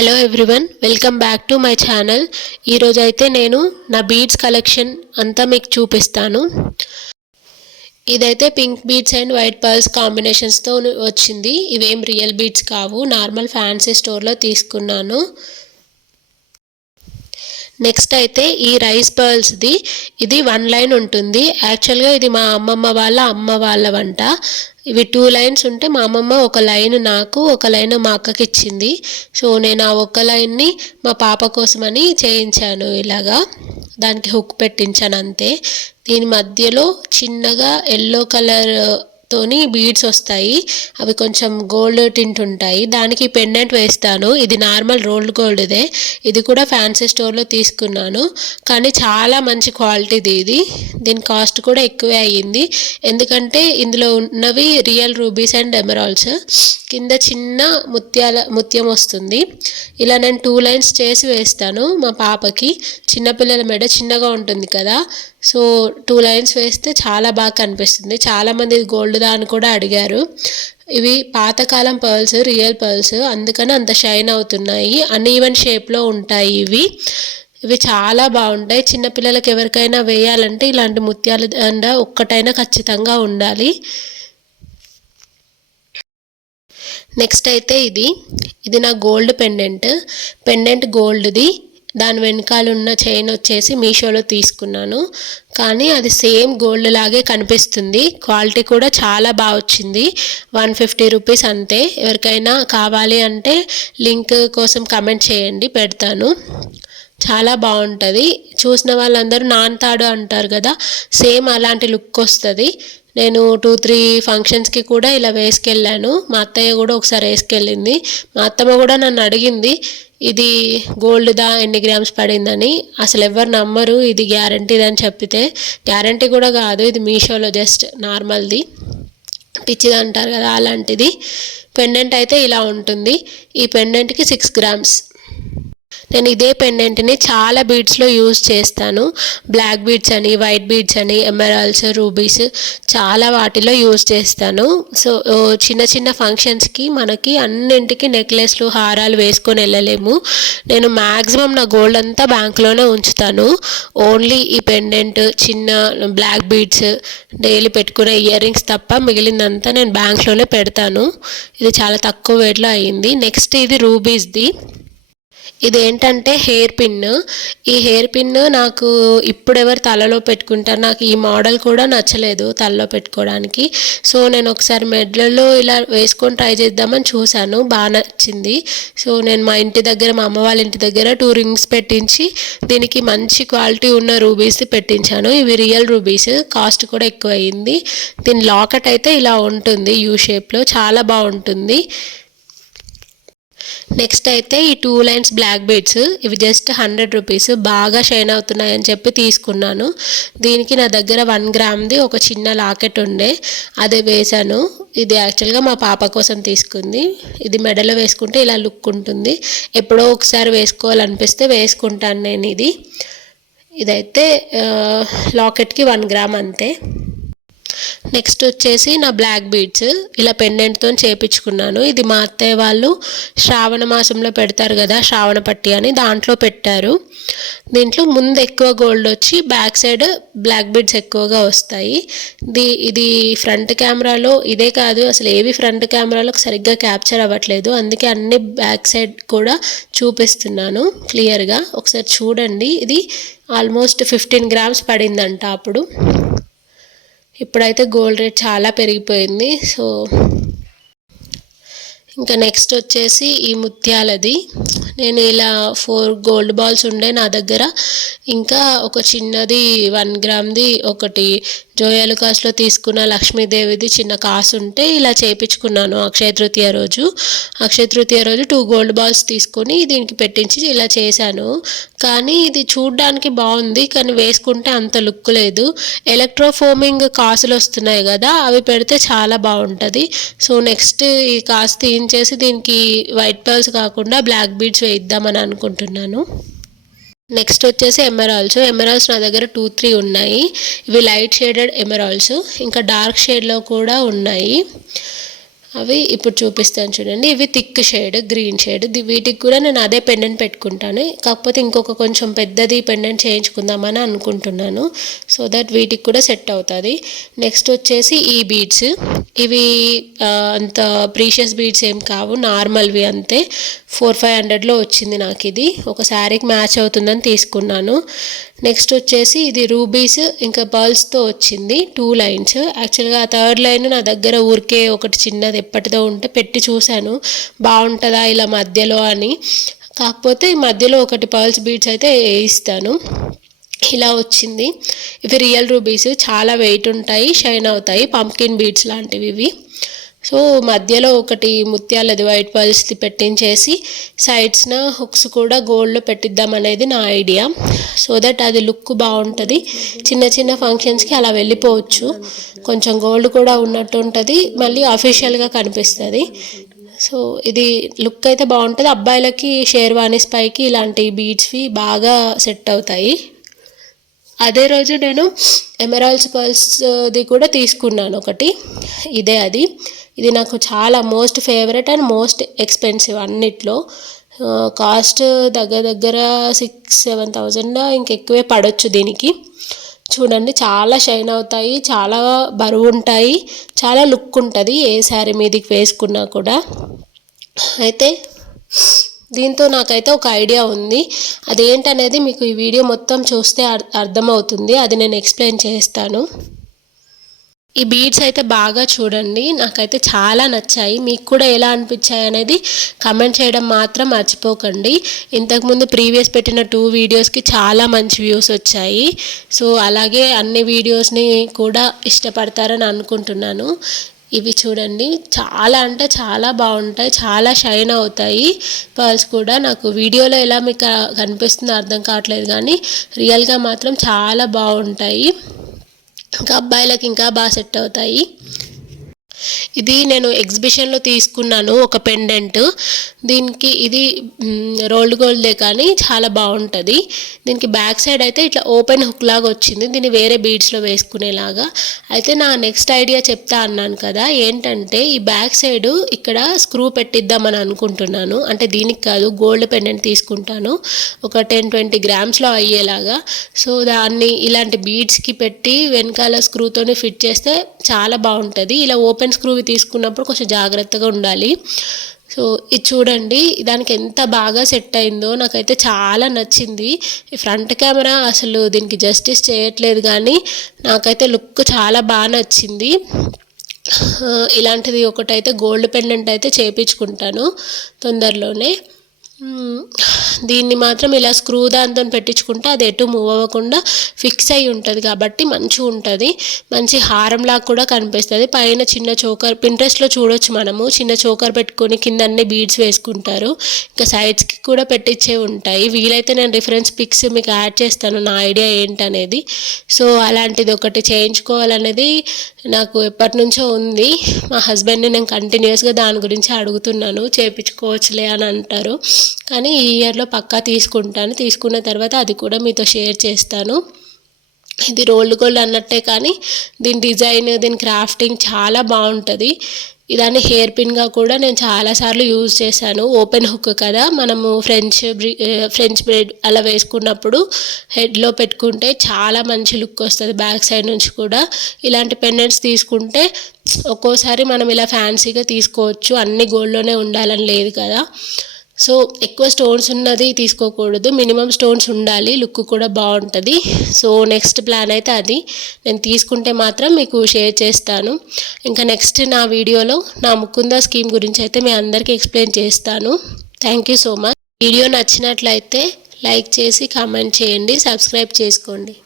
Hello everyone, welcome back to my channel. ఈరోజు అయితే నేను నా బీడ్స్ కలెక్షన్ అంతా మీకు చూపిస్తాను. ఇదైతే pink beads and white pearls కాంబినేషన్స్తో వచ్చింది. ఇవేం రియల్ బీడ్స్ కావు, నార్మల్ ఫ్యాన్సీ స్టోర్లో తీసుకున్నాను. నెక్స్ట్ అయితే ఈ రైస్ పర్ల్స్ది ఇది 1 లైన్ ఉంటుంది. యాక్చువల్గా ఇది మా అమ్మ వాళ్ళ వంట. ఇవి 2 లైన్స్ ఉంటే మా అమ్మమ్మ ఒక లైన్ నాకు, ఒక లైన్ మా అక్కకి ఇచ్చింది. సో నేను ఆ ఒక్క లైన్ని మా పాప కోసమని చేయించాను. ఇలాగా దానికి హుక్ పెట్టించాను అంతే. దీని మధ్యలో చిన్నగా ఎల్లో కలర్ తోని బీడ్స్ వస్తాయి. అవి కొంచెం గోల్డ్ టింట్ ఉంటాయి. దానికి పెండెంట్ వేస్తాను. ఇది నార్మల్ రోల్డ్ గోల్డ్దే. ఇది కూడా ఫ్యాన్సీ స్టోర్లో తీసుకున్నాను, కానీ చాలా మంచి క్వాలిటీది ఇది. దీని కాస్ట్ కూడా ఎక్కువే అయ్యింది, ఎందుకంటే ఇందులో ఉన్నవి రియల్ రూబీస్ అండ్ ఎమరాల్డ్స్. కింద చిన్న ముత్యం వస్తుంది. ఇలా నేను 2 లైన్స్ చేసి వేస్తాను మా పాపకి. చిన్నపిల్లల మెడ చిన్నగా ఉంటుంది కదా, సో 2 లైన్స్ వేస్తే చాలా బాగా కనిపిస్తుంది. చాలామంది గోల్డ్ అని కూడా అడిగారు. ఇవి పాతకాలం పర్ల్స్, రియల్ పర్ల్స్, అందుకని అంత షైన్ అవుతున్నాయి. అన్ఈవెన్ షేప్లో ఉంటాయి ఇవి చాలా బాగుంటాయి. చిన్నపిల్లలకి ఎవరికైనా వేయాలంటే ఇలాంటి ముత్యాల దండ ఒక్కటైనా ఖచ్చితంగా ఉండాలి. నెక్స్ట్ అయితే ఇది నా గోల్డ్ పెండెంట్ గోల్డ్ది. దాని వెనకాల ఉన్న చైన్ వచ్చేసి మీషోలో తీసుకున్నాను, కానీ అది సేమ్ గోల్డ్ లాగే కనిపిస్తుంది. క్వాలిటీ కూడా చాలా బాగా వచ్చింది. 150 రూపీస్ అంతే. ఎవరికైనా కావాలి అంటే లింక్ కోసం కమెంట్ చేయండి, పెడతాను. చాలా బాగుంటుంది. చూసిన వాళ్ళందరూ నాన్తాడు అంటారు కదా, సేమ్ అలాంటి లుక్ వస్తుంది. నేను 2-3 ఫంక్షన్స్కి కూడా ఇలా వేసుకెళ్ళాను. మా అత్తయ్య కూడా ఒకసారి వేసుకెళ్ళింది. మా అత్తమ్మ కూడా నన్ను అడిగింది ఇది గోల్డ్దా, ఎన్ని గ్రామ్స్ పడిందని. అసలు ఎవరు నమ్మరు ఇది గ్యారంటీది అని చెప్పితే. గ్యారంటీ కూడా కాదు, ఇది మీషోలో జస్ట్ నార్మల్ది, పిచ్చిది అంటారు కదా అలాంటిది. పెండెంట్ అయితే ఇలా ఉంటుంది. ఈ పెండెంట్కి 6 గ్రామ్స్. నేను ఇదే పెండెంట్ని చాలా బీడ్స్లో యూజ్ చేస్తాను. బ్లాక్ బీడ్స్ అని, వైట్ బీడ్స్ అని, ఎమరాల్డ్స్, రూబీస్, చాలా వాటిలో యూజ్ చేస్తాను. సో చిన్న చిన్న ఫంక్షన్స్కి మనకి అన్నింటికి నెక్లెస్లు, హారాలు వేసుకొని వెళ్ళలేము. నేను మ్యాక్సిమం నా గోల్డ్ అంతా బ్యాంక్లోనే ఉంచుతాను. ఓన్లీ ఈ పెండెంట్, చిన్న బ్లాక్ బీడ్స్, డైలీ పెట్టుకునే ఇయర్ రింగ్స్ తప్ప మిగిలిందంతా నేను బ్యాంక్లోనే పెడతాను. ఇది చాలా తక్కువ వెయిట్లో అయ్యింది. నెక్స్ట్ ఇది రూబీస్ది. ఇదేంటంటే హెయిర్ పిన్. ఈ హెయిర్ పిన్ నాకు ఇప్పుడు ఎవరు తలలో పెట్టుకుంటారు, నాకు ఈ మోడల్ కూడా నచ్చలేదు తలలో పెట్టుకోవడానికి. సో నేను ఒకసారి మెడలో ఇలా వేసుకొని ట్రై చేద్దామని చూశాను, బాగా నచ్చింది. సో నేను మా ఇంటి దగ్గర, మా అమ్మ వాళ్ళ ఇంటి దగ్గర 2 రింగ్స్ పెట్టించి దీనికి మంచి క్వాలిటీ ఉన్న రూబీస్ పెట్టించాను. ఇవి రియల్ రూబీస్. కాస్ట్ కూడా ఎక్కువ అయ్యింది. దీని లాకెట్ అయితే ఇలా ఉంటుంది, యూ షేప్లో, చాలా బాగుంటుంది. నెక్స్ట్ అయితే ఈ 2 లైన్స్ బ్లాక్ బీడ్స్. ఇవి జస్ట్ 100 రూపీస్. బాగా షైన్ అవుతున్నాయని చెప్పి తీసుకున్నాను. దీనికి నా దగ్గర 1 గ్రామ్ది ఒక చిన్న లాకెట్ ఉండే, అదే వేశాను. ఇది యాక్చువల్గా మా పాప కోసం తీసుకుంది. ఇది మెడలో వేసుకుంటే ఇలా లుక్ ఉంటుంది. ఎప్పుడో ఒకసారి వేసుకోవాలనిపిస్తే వేసుకుంటాను నేను ఇదైతే లాకెట్కి 1 గ్రామ్ అంతే. నెక్స్ట్ వచ్చేసి నా బ్లాక్ బీడ్స్ ఇలా పెండెంట్తో చేయించుకున్నాను. ఇది మా అత్తయ్య వాళ్ళు శ్రావణ మాసంలో పెడతారు కదా, శ్రావణ పట్టి అని, దాంట్లో పెట్టారు. దీంట్లో ముందు ఎక్కువ గోల్డ్ వచ్చి బ్యాక్ సైడ్ బ్లాక్ బీడ్స్ ఎక్కువగా వస్తాయి. ఇది ఫ్రంట్ కెమెరాలో ఇదే కాదు, అసలు ఏవి ఫ్రంట్ కెమెరాలో సరిగ్గా క్యాప్చర్ అవ్వట్లేదు. అందుకే అన్ని బ్యాక్ సైడ్ కూడా చూపిస్తున్నాను క్లియర్గా. ఒకసారి చూడండి. ఇది ఆల్మోస్ట్ 15 గ్రామ్స్ పడిందంట అప్పుడు. ఇప్పుడైతే గోల్డ్ రేట్ చాలా పెరిగిపోయింది. సో ఇంకా నెక్స్ట్ వచ్చేసి ఈ ముత్యాలది. నేను ఇలా 4 గోల్డ్ బాల్స్ ఉండే నా దగ్గర. ఇంకా ఒక చిన్నది 1 గ్రామ్ది ఒకటి జోయాలుకాస్లో తీసుకున్న లక్ష్మీదేవిది చిన్న కాసు ఉంటే ఇలా చేయించుకున్నాను అక్షయ తృతీయ రోజు. 2 గోల్డ్ బాల్స్ తీసుకొని దీనికి పెట్టించి ఇలా చేశాను. కానీ ఇది చూడ్డానికి బాగుంది, కానీ వేసుకుంటే అంత లుక్ లేదు. ఎలక్ట్రోఫోమింగ్ కాసులు వస్తున్నాయి కదా, అవి పెడితే చాలా బాగుంటుంది. సో నెక్స్ట్ ఈ కాసు తీయించేసి దీనికి వైట్ పర్ల్స్ కాకుండా బ్లాక్ బీడ్స్ వేయిద్దామని అనుకుంటున్నాను. నెక్స్ట్ వచ్చేసి ఎమరాల్డ్స్ నా దగ్గర 2-3 ఉన్నాయి. ఇవి లైట్ షేడెడ్ ఎమరాల్డ్స్, ఇంకా డార్క్ షేడ్లో కూడా ఉన్నాయి. అవి ఇప్పుడు చూపిస్తాను చూడండి. ఇవి థిక్ షేడ్, గ్రీన్ షేడ్. వీటికి కూడా నేను అదే పెండెంట్ పెట్టుకుంటాను, కాకపోతే ఇంకొక కొంచెం పెద్దది పెండెంట్ చేయించుకుందామని అనుకుంటున్నాను. సో దట్ వీటికి కూడా సెట్ అవుతుంది. నెక్స్ట్ వచ్చేసి ఈ బీడ్స్. ఇవి అంత ప్రీషియస్ బీడ్స్ ఏం కావు, నార్మల్వి అంతే. 400-500లో వచ్చింది నాకు ఇది. ఒక శారీకి మ్యాచ్ అవుతుందని తీసుకున్నాను. నెక్స్ట్ వచ్చేసి ఇది రూబీస్ ఇంకా పర్ల్స్తో వచ్చింది, 2 లైన్స్. యాక్చువల్గా 3rd లైన్ నా దగ్గర ఊరికే ఒకటి చిన్నది ఎప్పటిదో ఉంటే పెట్టి చూశాను, బాగుంటుందా ఇలా మధ్యలో అని. కాకపోతే ఈ మధ్యలో ఒకటి పర్ల్స్ బీడ్స్ అయితే వేయిస్తాను. ఇలా వచ్చింది. ఇవి రియల్ రూబీస్, చాలా వెయిట్ ఉంటాయి, షైన్ అవుతాయి, పంప్కిన్ బీడ్స్ లాంటివి ఇవి. సో మధ్యలో ఒకటి ముత్యాలది వైట్ పర్ల్స్ది పెట్టించేసి సైడ్స్న హుక్స్ కూడా గోల్డ్లో పెట్టిద్దాం అనేది నా ఐడియా. సో దట్ అది లుక్ బాగుంటుంది, చిన్న చిన్న ఫంక్షన్స్కి అలా వెళ్ళిపోవచ్చు. కొంచెం గోల్డ్ కూడా ఉన్నట్టు ఉంటుంది, మళ్ళీ అఫీషియల్గా కనిపిస్తుంది. సో ఇది లుక్ అయితే బాగుంటుంది. అబ్బాయిలకి షేర్వానీస్ పైకి ఇలాంటి బీడ్స్వి బాగా సెట్ అవుతాయి. అదే రోజు నేను ఎమరాల్డ్స్ పర్ల్స్ది కూడా తీసుకున్నాను ఒకటి, ఇదే అది. ఇది నాకు చాలా most favourite and most expensive అన్నిట్లో. కాస్ట్ దగ్గర 6,000-7,000 ఇంకెక్కువే పడవచ్చు దీనికి. చూడండి, చాలా షైన్ అవుతాయి, చాలా బరువు ఉంటాయి, చాలా లుక్ ఉంటుంది ఏ శారీ మీదకి వేసుకున్నా కూడా. అయితే దీంతో నాకైతే ఒక ఐడియా ఉంది, అదేంటనేది మీకు ఈ వీడియో మొత్తం చూస్తే అర్థమవుతుంది. అది నేను ఎక్స్ప్లెయిన్ చేస్తాను. ఈ బీడ్స్ అయితే బాగా చూడండి, నాకైతే చాలా నచ్చాయి. మీకు కూడా ఎలా అనిపించాయి అనేది కమెంట్ చేయడం మాత్రం మర్చిపోకండి. ఇంతకుముందు ప్రీవియస్ పెట్టిన 2 వీడియోస్కి చాలా మంచి వ్యూస్ వచ్చాయి. సో అలాగే అన్ని వీడియోస్ని కూడా ఇష్టపడతారని అనుకుంటున్నాను. ఇవి చూడండి, చాలా అంటే చాలా బాగుంటాయి, చాలా షైన్ అవుతాయి. పర్ల్స్ కూడా నాకు వీడియోలో ఎలా మీకు కనిపిస్తుందో అర్థం కావట్లేదు, కానీ రియల్గా మాత్రం చాలా బాగుంటాయి. ఇంకా అబ్బాయిలకు ఇంకా బాగా సెట్ అవుతాయి. ఇది నేను ఎగ్జిబిషన్లో తీసుకున్నాను ఒక పెండెంట్. దీనికి ఇది రోల్డ్ గోల్డ్దే కానీ చాలా బాగుంటుంది. దీనికి బ్యాక్ సైడ్ అయితే ఇట్లా ఓపెన్ హుక్ లాగా వచ్చింది, దీన్ని వేరే బీడ్స్లో వేసుకునేలాగా. అయితే నా నెక్స్ట్ ఐడియా చెప్తా అన్నాను కదా, ఏంటంటే ఈ బ్యాక్ సైడ్ ఇక్కడ స్క్రూ పెట్టిద్దామని అనుకుంటున్నాను. అంటే దీనికి కాదు, గోల్డ్ పెండెంట్ తీసుకుంటాను ఒక 10-20 గ్రామ్స్లో అయ్యేలాగా. సో దాన్ని ఇలాంటి బీడ్స్కి పెట్టి వెనకాల స్క్రూతోనే ఫిట్ చేస్తే చాలా బాగుంటుంది. ఇలా ఓపెన్ స్క్రూ తీసుకున్నప్పుడు కొంచెం జాగ్రత్తగా ఉండాలి. సో ఇది చూడండి, దానికి ఎంత బాగా సెట్ అయిందో, నాకైతే చాలా నచ్చింది. ఈ ఫ్రంట్ కెమెరా అసలు దీనికి జస్టిస్ చేయట్లేదు, కానీ నాకైతే లుక్ చాలా బాగా నచ్చింది. ఇలాంటిది ఒకటైతే గోల్డ్ పెండెంట్ అయితే చేయించుకుంటాను తొందరలోనే. దీన్ని మాత్రం ఇలా స్క్రూ దాంతో పెట్టించుకుంటే అది ఎటు మూవ్ అవ్వకుండా ఫిక్స్ అయి ఉంటుంది కాబట్టి మంచిగా ఉంటుంది. మంచి హారంలాగా కూడా కనిపిస్తుంది. పైన చిన్న చోకర్, పింట్రెస్ట్లో చూడొచ్చు మనము, చిన్న చోకర్ పెట్టుకొని కింద అన్ని బీడ్స్ వేసుకుంటారు. ఇంకా సైడ్స్కి కూడా పెట్టించే ఉంటాయి. వీలైతే నేను రిఫరెన్స్ పిక్స్ మీకు యాడ్ చేస్తాను, నా ఐడియా ఏంటనేది. సో అలాంటిది ఒకటి చేయించుకోవాలనేది నాకు ఎప్పటి నుంచో ఉంది. మా హస్బెండ్ని నేను కంటిన్యూస్గా దాని గురించి అడుగుతున్నాను, చేయించుకోవచ్చులే అని అంటారు. కానీ ఈ ఇయర్లో పక్కా తీసుకుంటాను. తీసుకున్న తర్వాత అది కూడా మీతో షేర్ చేస్తాను. ఇది రోల్డ్ గోల్డ్ అన్నట్టే, కానీ దీని డిజైన్, దీని క్రాఫ్టింగ్ చాలా బాగుంటుంది. దాన్ని హెయిర్ పిన్గా కూడా నేను చాలాసార్లు యూజ్ చేశాను. ఓపెన్ హుక్ కదా, మనము ఫ్రెంచ్ బ్రెడ్ అలా వేసుకున్నప్పుడు హెడ్లో పెట్టుకుంటే చాలా మంచి లుక్ వస్తుంది. బ్యాక్ సైడ్ నుంచి కూడా ఇలాంటి పెండెంట్స్ తీసుకుంటే ఒక్కోసారి మనం ఇలా ఫ్యాన్సీగా తీసుకోవచ్చు, అన్ని గోల్డ్లోనే ఉండాలని లేదు కదా. సో ఎక్కువ స్టోన్స్ ఉన్నది తీసుకోకూడదు, మినిమం స్టోన్స్ ఉండాలి, లుక్ కూడా బాగుంటుంది. సో నెక్స్ట్ ప్లాన్ అయితే అది, నేను తీసుకుంటే మాత్రం మీకు షేర్ చేస్తాను. ఇంకా నెక్స్ట్ నా వీడియోలో నా ముకుందా స్కీమ్ గురించి అయితే మీ అందరికీ ఎక్స్ప్లెయిన్ చేస్తాను. Thank you so much. Video నచ్చినట్లయితే లైక్ చేసి కామెంట్ చేయండి, సబ్స్క్రైబ్ చేసుకోండి.